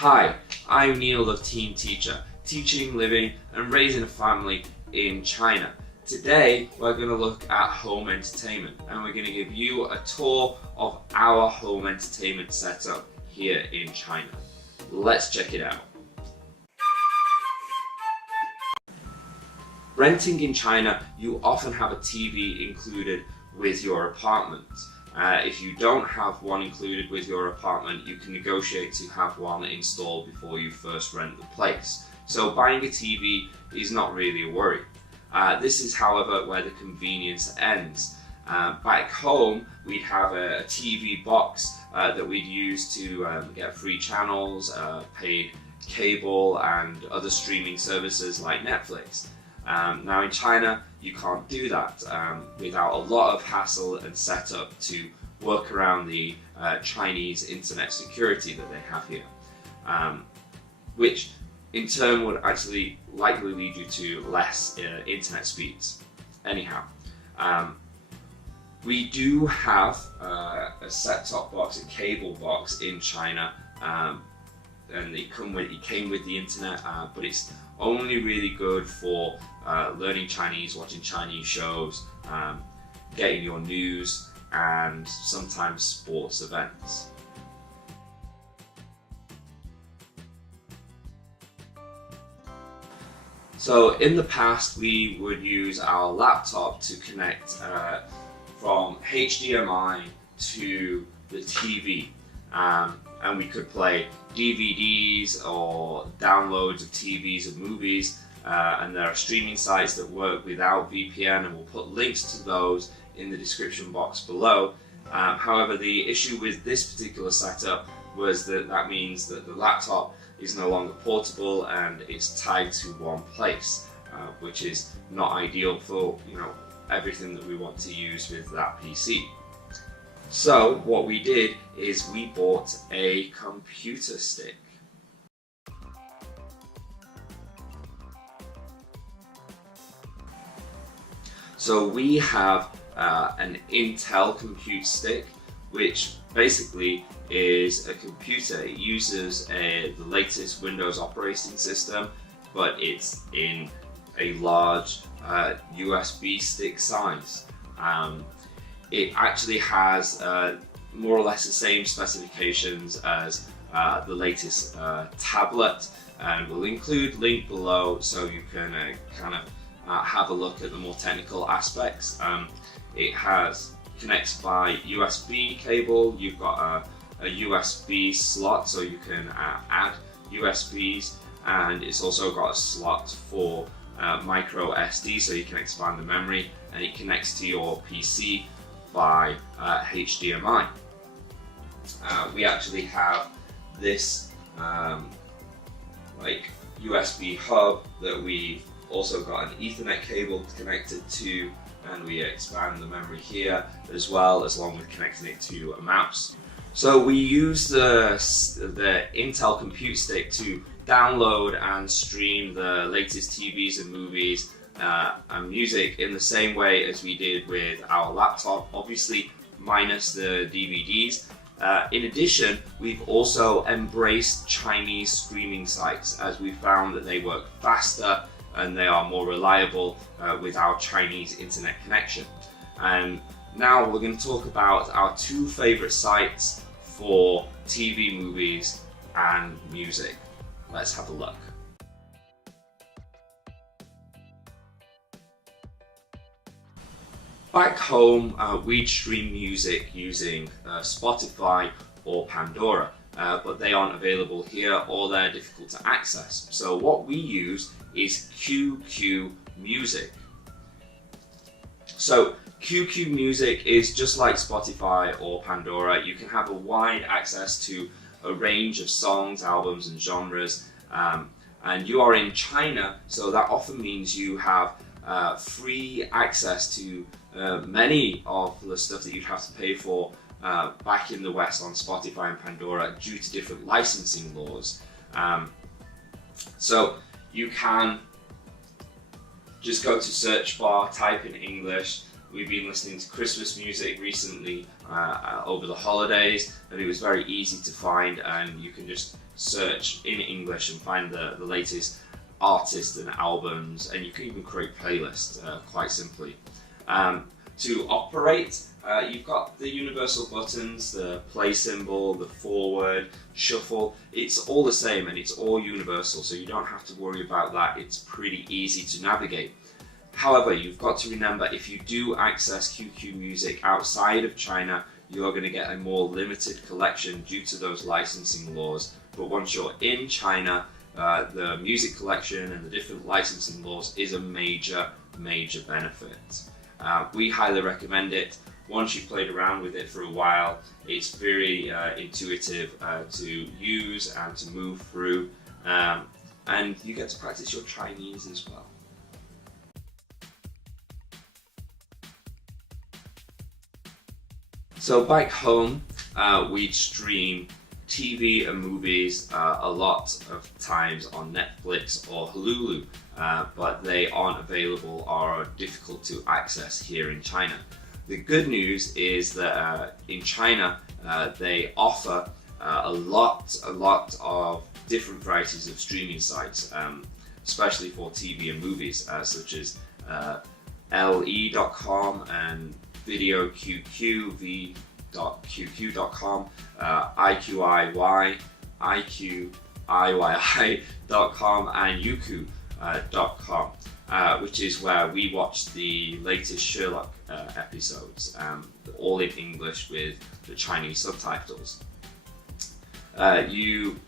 Hi, I'm Neil of Team Teacher, teaching, living and raising a family in China. Today we're going to look at home entertainment and we're going to give you a tour of our home entertainment setup here in China. Let's check it out. Renting in China, you often have a TV included with your apartment. If you don't have one included with your apartment, you can negotiate to have one installed before you first rent the place. So buying a TV is not really a worry. This is, however, where the convenience ends. Back home, we'd have a TV box that we'd use to get free channels, paid cable and other streaming services like Netflix. Now in China, you can't do that without a lot of hassle and setup to work around the Chinese internet security that they have here, which in turn would actually likely lead you to less internet speeds. Anyhow, we do have a set-top box, a cable box in China, and it came with the internet, but it's only really good for learning Chinese, watching Chinese shows, getting your news, and sometimes sports events. So in the past, we would use our laptop to connect from HDMI to the TV. And we could play DVDs or downloads of TVs of movies, and there are streaming sites that work without VPN, and we'll put links to those in the description box below. However, the issue with this particular setup was that means that the laptop is no longer portable and it's tied to one place, which is not ideal for everything that we want to use with that PC. So what we did is we bought a computer stick. So we have an Intel compute stick, which basically is a computer. It uses the latest Windows operating system, but it's in a large USB stick size. It actually has more or less the same specifications as the latest tablet, and we'll include link below so you can kind of have a look at the more technical aspects. It connects by USB cable. You've got a USB slot so you can add USBs, and it's also got a slot for micro SD so you can expand the memory, and it connects to your PC by HDMI. We actually have this like USB hub that we've also got an Ethernet cable connected to, and we expand the memory here as well, along with connecting it to a mouse. So we use the Intel compute stick to download and stream the latest TVs and movies and music in the same way as we did with our laptop, obviously minus the DVDs. In addition, we've also embraced Chinese streaming sites, as we found that they work faster and they are more reliable with our Chinese internet connection. And now we're going to talk about our two favorite sites for TV, movies and music. Let's have a look. Back home, we'd stream music using Spotify or Pandora, but they aren't available here or they're difficult to access. So what we use is QQ Music. So QQ Music is just like Spotify or Pandora. You can have a wide access to a range of songs, albums and genres, and you are in China, so that often means you have free access to many of the stuff that you'd have to pay for back in the West on Spotify and Pandora due to different licensing laws. So you can just go to search bar, type in English, We've been listening to Christmas music recently over the holidays, and it was very easy to find, and you can just search in English and find the latest artists and albums, and you can even create playlists quite simply. To operate, you've got the universal buttons, the play symbol, the forward, shuffle. It's all the same and it's all universal, so you don't have to worry about that. It's pretty easy to navigate. However, you've got to remember, if you do access QQ Music outside of China, you're going to get a more limited collection due to those licensing laws. But once you're in China, the music collection and the different licensing laws is a major benefit. We highly recommend it. Once you've played around with it for a while, it's very intuitive to use and to move through, and you get to practice your Chinese as well. So back home, we'd stream TV and movies a lot of times on Netflix or Hulu, but they aren't available or are difficult to access here in China. The good news is that in China they offer a lot of different varieties of streaming sites, especially for TV and movies, such as le.com and VideoQQ.qq.com, iQIYI.com, and Youku.com, which is where we watch the latest Sherlock episodes, all in English with the Chinese subtitles. You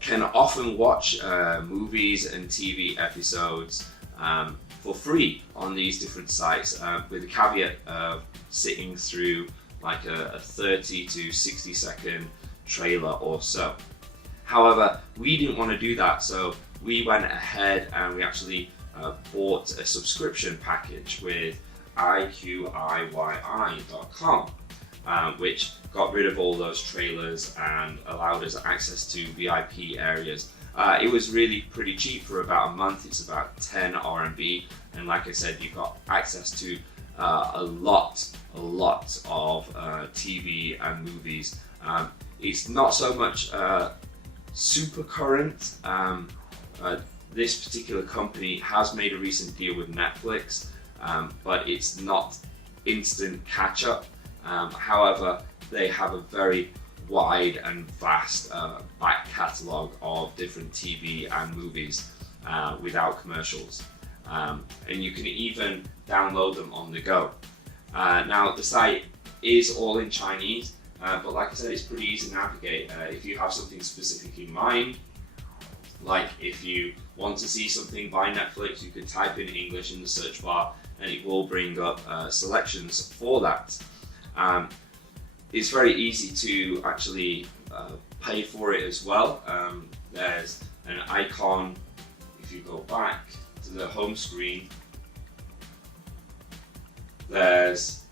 can often watch movies and TV episodes for free on these different sites, with the caveat of sitting through like a 30 to 60 second trailer or so. However, we didn't want to do that, so we went ahead and we actually bought a subscription package with iQIYI.com, which got rid of all those trailers and allowed us access to VIP areas. It was really pretty cheap for about a month. It's about 10 RMB, and like I said, you got access to a lot of TV and movies. It's not so much super current. This particular company has made a recent deal with Netflix, but it's not instant catch-up. However, they have a very wide and vast back catalogue of different TV and movies without commercials. And you can even download them on the go. Now, the site is all in Chinese, but like I said, it's pretty easy to navigate. If you have something specific in mind, like if you want to see something by Netflix, you can type in English in the search bar and it will bring up selections for that. It's very easy to actually pay for it as well. There's an icon. If you go back to the home screen, there's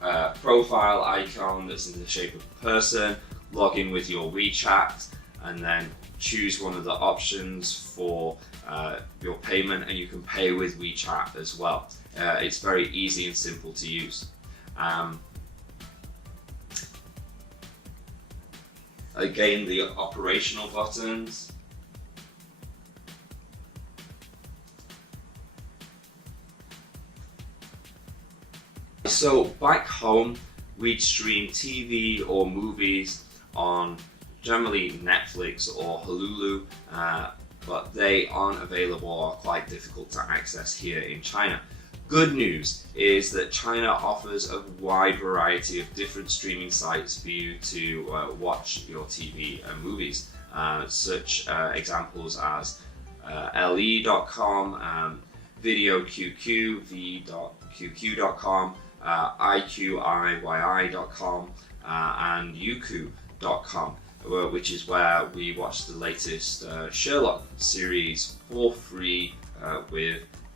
a profile icon that's in the shape of a person. Log in with your WeChat and then choose one of the options for your payment, and you can pay with WeChat as well. It's very easy and simple to use. Again, the operational buttons. So back home, we'd stream TV or movies on generally Netflix or Hulu, but they aren't available or quite difficult to access here in China. Good news is that China offers a wide variety of different streaming sites for you to watch your TV and movies, such examples as le.com, VideoQQ, v.qq.com, iQIYI.com, and Youku.com, which is where we watch the latest Sherlock series for free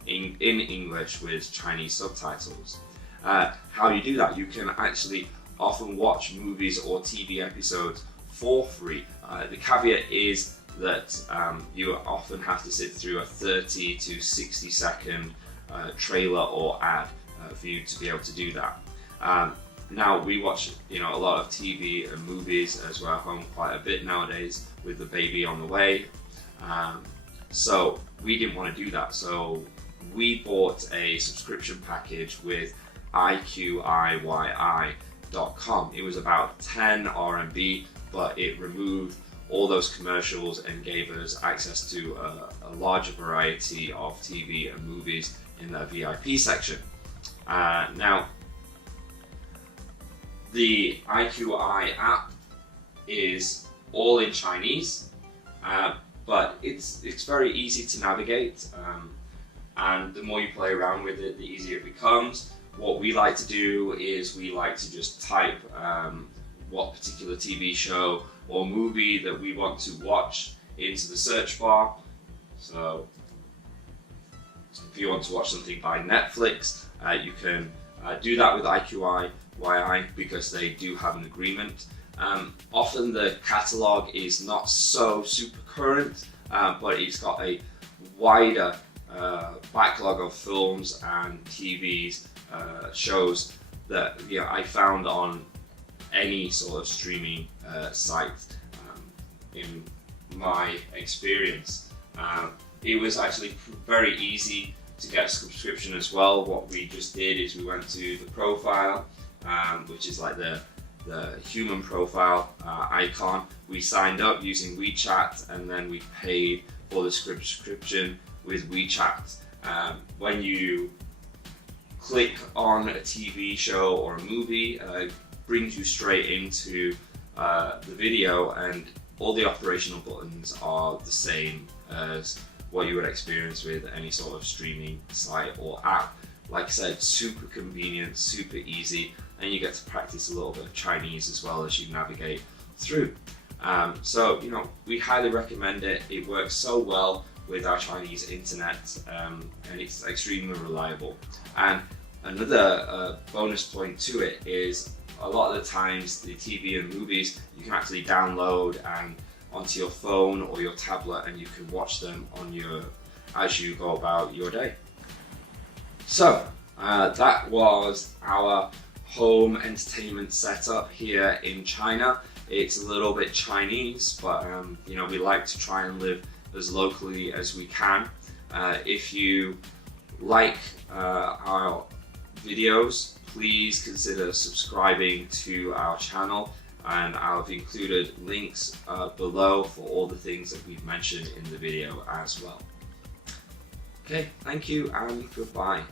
in English with Chinese subtitles. How do you do that? You can actually often watch movies or TV episodes for free. The caveat is that you often have to sit through a 30 to 60 second trailer or ad for you to be able to do that. Now we watch a lot of TV and movies as we're home quite a bit nowadays with the baby on the way. So we didn't want to do that. So we bought a subscription package with iQIYI.com. It was about 10 RMB, but it removed all those commercials and gave us access to a larger variety of TV and movies in the VIP section. Now, the iQIYI app is all in Chinese, but it's very easy to navigate, and the more you play around with it, the easier it becomes. What we like to do is we like to just type what particular TV show or movie that we want to watch into the search bar. So if you want to watch something by Netflix, you can do that with iQIYI because they do have an agreement. Often the catalog is not so super current, but it's got a wider backlog of films and TVs shows that I found on any sort of streaming site in my experience. It was actually very easy to get a subscription as well. What we just did is we went to the profile, which is like the human profile icon. We signed up using WeChat, and then we paid for the subscription with WeChat. When you click on a TV show or a movie, it brings you straight into the video, and all the operational buttons are the same as what you would experience with any sort of streaming site or app. Like I said, super convenient, super easy, and you get to practice a little bit of Chinese as well as you navigate through. So we highly recommend it. It works so well with our Chinese internet, and it's extremely reliable. And another bonus point to it is a lot of the times the TV and movies you can actually download and onto your phone or your tablet, and you can watch them as you go about your day. So that was our home entertainment setup here in China. It's a little bit Chinese, but we like to try and live as locally as we can. If you like our videos, please consider subscribing to our channel, and I've included links below for all the things that we've mentioned in the video as well. Okay, thank you and goodbye.